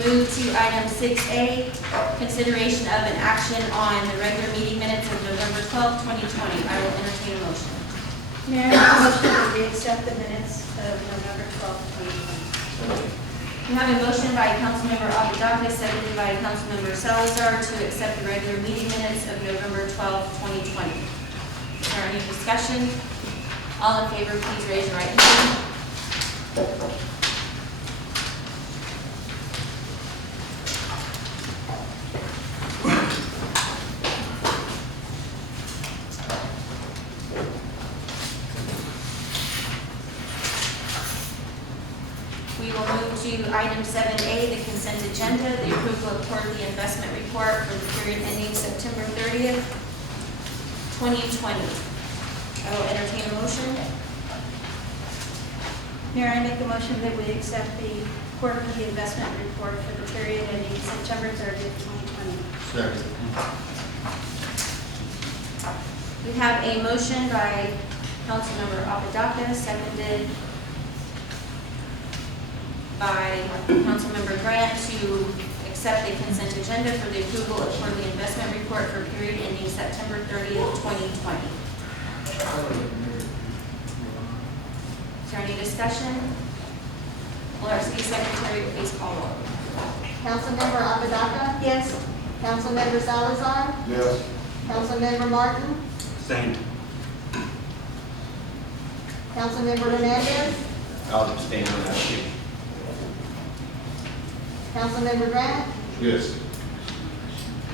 move to item 6A, consideration of an action on the regular meeting minutes of November 12, 2020. I will entertain a motion. Mayor, I make a motion that we accept the minutes of November 12th, 2020. We have a motion by Councilmember Apodaca, seconded by Councilmember Salazar to accept the regular meeting minutes of November 12, 2020. Is there any discussion? All in favor, please raise your right hand. We will move to item 7A, the consent agenda, the approval of quarterly investment report for the period ending September 30th, 2020. I will entertain a motion. Mayor, I make a motion that we accept the quarterly investment report for the period ending September 30th, 2020. Second. We have a motion by Councilmember Apodaca, seconded by Councilmember Grant to accept the consent agenda for the approval of quarterly investment report for period ending September 30th, 2020. Is there any discussion? Will our city secretary please call roll? Councilmember Apodaca? Yes. Councilmember Salazar? Yes. Councilmember Martin? Same. Councilmember Hernandez? I'll abstain on that too. Councilmember Grant? Yes.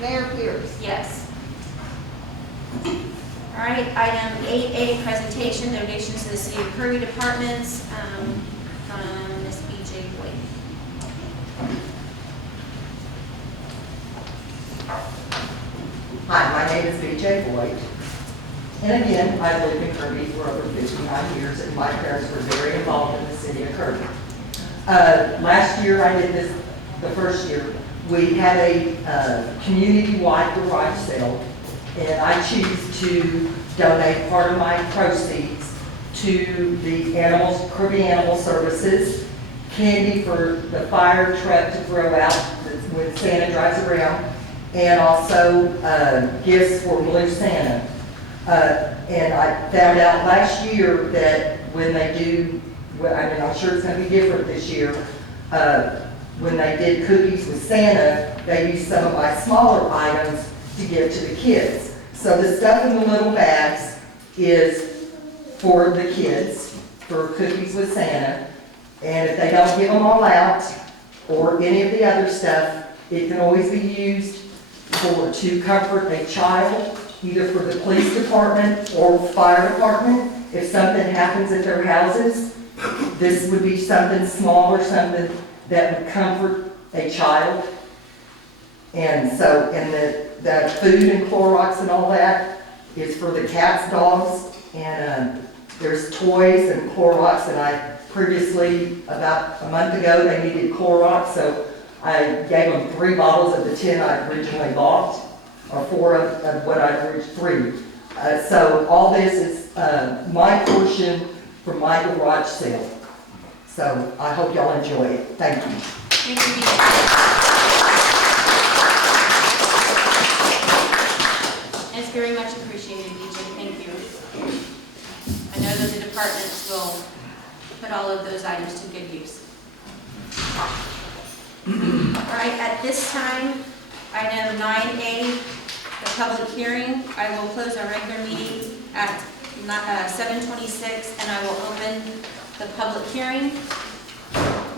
Mayor Pierce? Yes. All right, item 8A, presentation, donations to the City of Kirby departments from Ms. B.J. Boyd. Hi, my name is B.J. Boyd. And again, I lived in Kirby for over 59 years, and my parents were very involved in the city of Kirby. Last year, I did this, the first year, we had a community-wide garage sale, and I choose to donate part of my proceeds to the animals, Kirby Animal Services, candy for the fire truck to throw out when Santa drives around, and also gifts for Blue Santa. And I found out last year that when they do, I mean, I'm sure it's going to be different this year, when they did cookies with Santa, they used some of my smaller items to give to the kids. So the stuff in the little bags is for the kids, for cookies with Santa. And if they don't give them all out, or any of the other stuff, it can always be used to comfort a child, either for the police department or fire department. If something happens at their houses, this would be something small or something that would comfort a child. And so, and the food and Clorox and all that is for the cats, dogs, and there's toys and Clorox, and I previously, about a month ago, they needed Clorox, so I gave them 3 bottles of the 10 I originally bought, or 4 of what I originally, 3. So all this is my portion from my garage sale. So I hope y'all enjoy it. Thank you. Thank you, B.J. It's very much appreciated, B.J. Thank you. I know that the departments will put all of those items to good use. All right, at this time, item 9A, the public hearing. I will close our regular meeting at 7:26, and I will open the public hearing.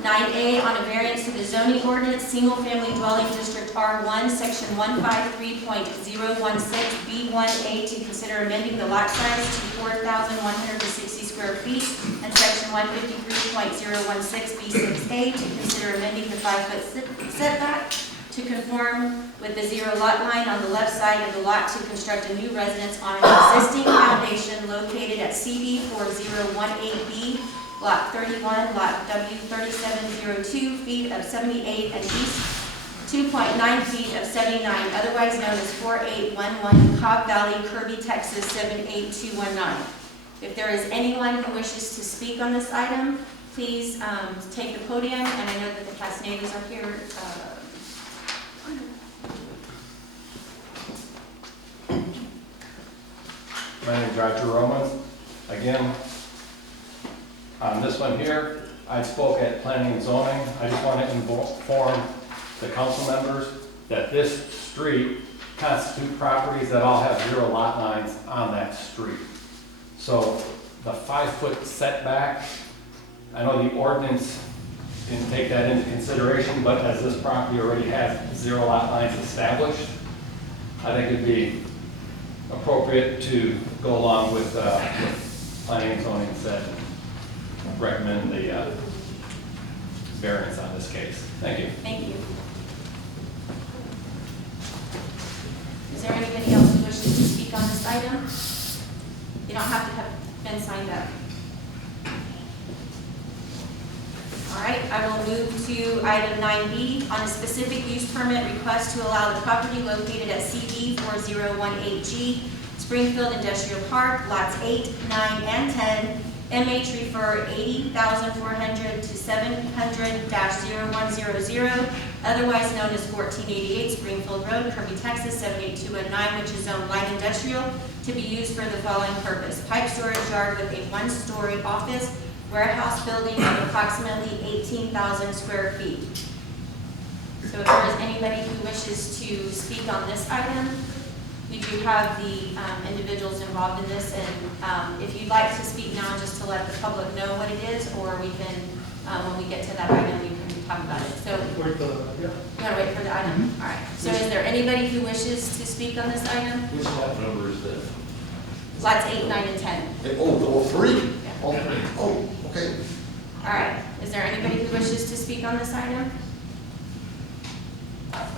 9A on a variance to the zoning ordinance, single-family dwelling district R1, section 153.016B1A to consider amending the lot size to 4,160 square feet, and section 153.016B6A to consider amending the 5-foot setback to conform with the 0 lot line on the left side of the lot to construct a new residence on an existing foundation located at CD 4018B, Lot 31, Lot W 3702, feet of 78 and east 2.9 feet of 79, otherwise known as 4811 Cobb Valley, Kirby, Texas 78219. If there is anyone who wishes to speak on this item, please take the podium, and I know that the Castanedas are here. My name is Roger Roman. Again, on this one here, I spoke at planning and zoning. I just want to inform the council members that this street constitute properties that all have 0 lot lines on that street. So the 5-foot setback, I know the ordinance didn't take that into consideration, but as this property already has 0 lot lines established, I think it'd be appropriate to go along with planning and zoning said, recommend the variance on this case. Thank you. Thank you. Is there anybody else who wishes to speak on this item? You don't have to have been signed up. All right, I will move to item 9B on a specific use permit request to allow the property located at CB 4018G, Springfield Industrial Park, lots 8, 9, and 10, MH refer 80,400 to 700-0100, otherwise known as 1488 Springfield Road, Kirby, Texas 78219, which is zoned light industrial, to be used for the following purpose: pipe storage yard with a 1-story office warehouse building of approximately 18,000 square feet. So if there is anybody who wishes to speak on this item, we do have the individuals involved in this, and if you'd like to speak now, just to let the public know what it is, or we can, when we get to that item, we can talk about it. So, you want to wait for the item? All right. So is there anybody who wishes to speak on this item? Which lot number is that? Lots 8, 9, and 10. All three? Yeah. All three. Oh, okay. All right. Is there anybody who wishes to speak on this item?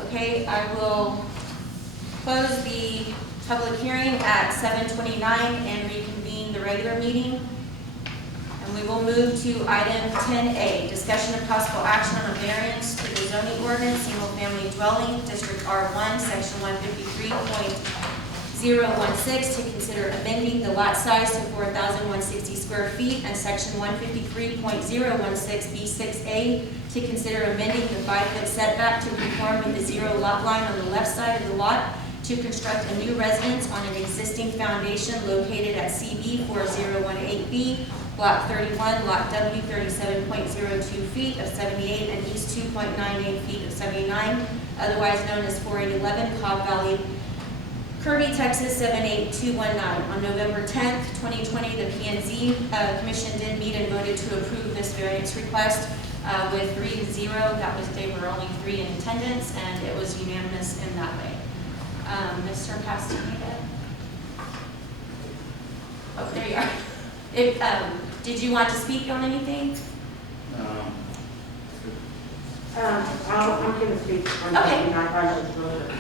Okay, I will close the public hearing at 7:29 and reconvene the regular meeting. And we will move to item 10A, discussion of possible action on a variance to the zoning ordinance, single-family dwelling, District R1, Section 153.016, to consider amending the lot size to 4,160 square feet, and Section 153.016 B6A, to consider amending the 5-foot setback to conform with the 0 lot line on the left side of the lot, to construct a new residence on an existing foundation located at CB 4018B, Block 31, Lot W 37.02 feet of 78 and East 2.98 feet of 79, otherwise known as 4811 Cobb Valley, Kirby, Texas 78219. On November 10th, 2020, the P&Z Commission did meet and voted to approve this variance request with 3-0. They were only 3 in attendance, and it was unanimous in that way. Mr. Castaneda? Oh, there you are. Did you want to speak on anything? I'm going to speak on Okay. something I thought was really good.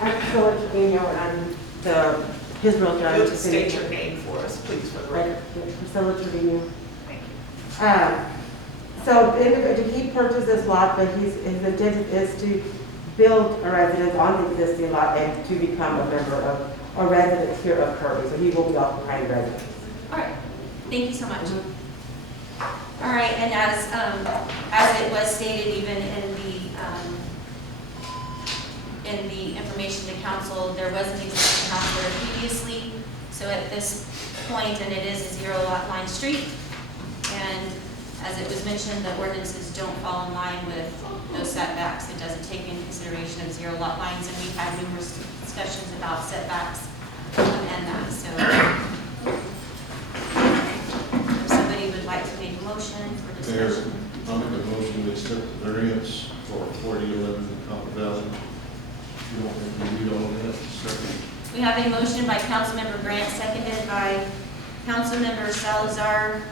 I'm Priscilla Trevino, and I'm his realtor. I'm You'll state your name for us, please, for the record. Priscilla Trevino. Thank you. So he purchased this lot, but his intent is to build a residence on the existing lot and to become a member of a resident here of Kirby. So he will be occupying residence. All right. Thank you so much. All right, and as it was stated even in the information to council, there was an existing house there previously. So at this point, and it is a 0 lot line street, and as it was mentioned, the ordinances don't fall in line with those setbacks. It doesn't take into consideration of 0 lot lines, and we've had numerous discussions about setbacks and that. So if somebody would like to make a motion for Mayor, discussion. I'll make a motion to accept the variance for 4011 Copper Valley. You don't have to read all of that. Second. We have a motion by Councilmember Grant, seconded by Councilmember Salazar,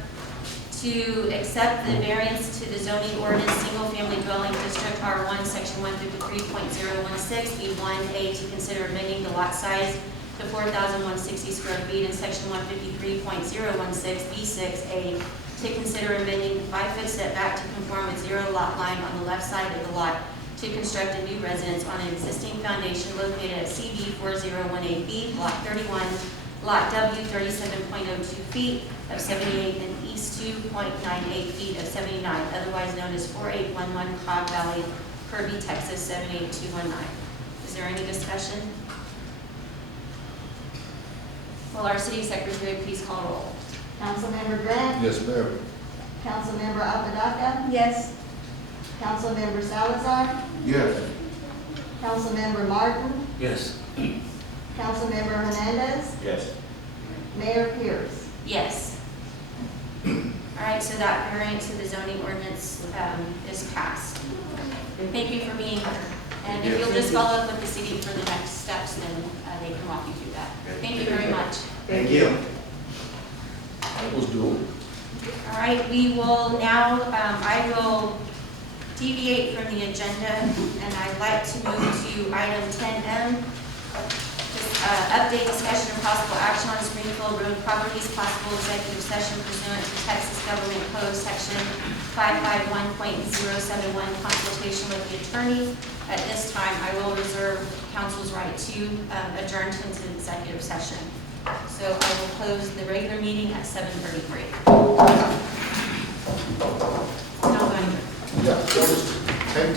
to accept the variance to the zoning ordinance single-family dwelling District R1, Section 153.016, B1A, to consider amending the lot size to 4,160 square feet, and Section 153.016, B6A, to consider amending the 5-foot setback to conform with 0 lot line on the left side of the lot, to construct a new residence on an existing foundation located at CB 4018B, Block 31, Lot W 37.02 feet of 78 and East 2.98 feet of 79, otherwise known as 4811 Cobb Valley, Kirby, Texas 78219. Is there any discussion? Will our city secretary please call roll? Councilmember Grant, Yes, ma'am. Councilmember Apodaca, Yes. Councilmember Salazar, Yes. Councilmember Martin, Yes. Councilmember Hernandez, Yes. Mayor Pierce. Yes. All right, so that variance to the zoning ordinance is passed. Thank you for being here. And if you'll just follow up with the city for the next steps, then they can walk you through that. Thank you very much. Thank you. That was doable. All right, we will now, I will deviate from the agenda, and I'd like to move to item 10M. Update discussion of possible action on Springfield Road properties, possible executive session pursuant to Texas Government Code Section 551.071, consultation with the attorney. At this time, I will reserve council's right to adjourn to executive session. So I will close the regular meeting at 7:33. No, go anywhere. Yeah, that was, take.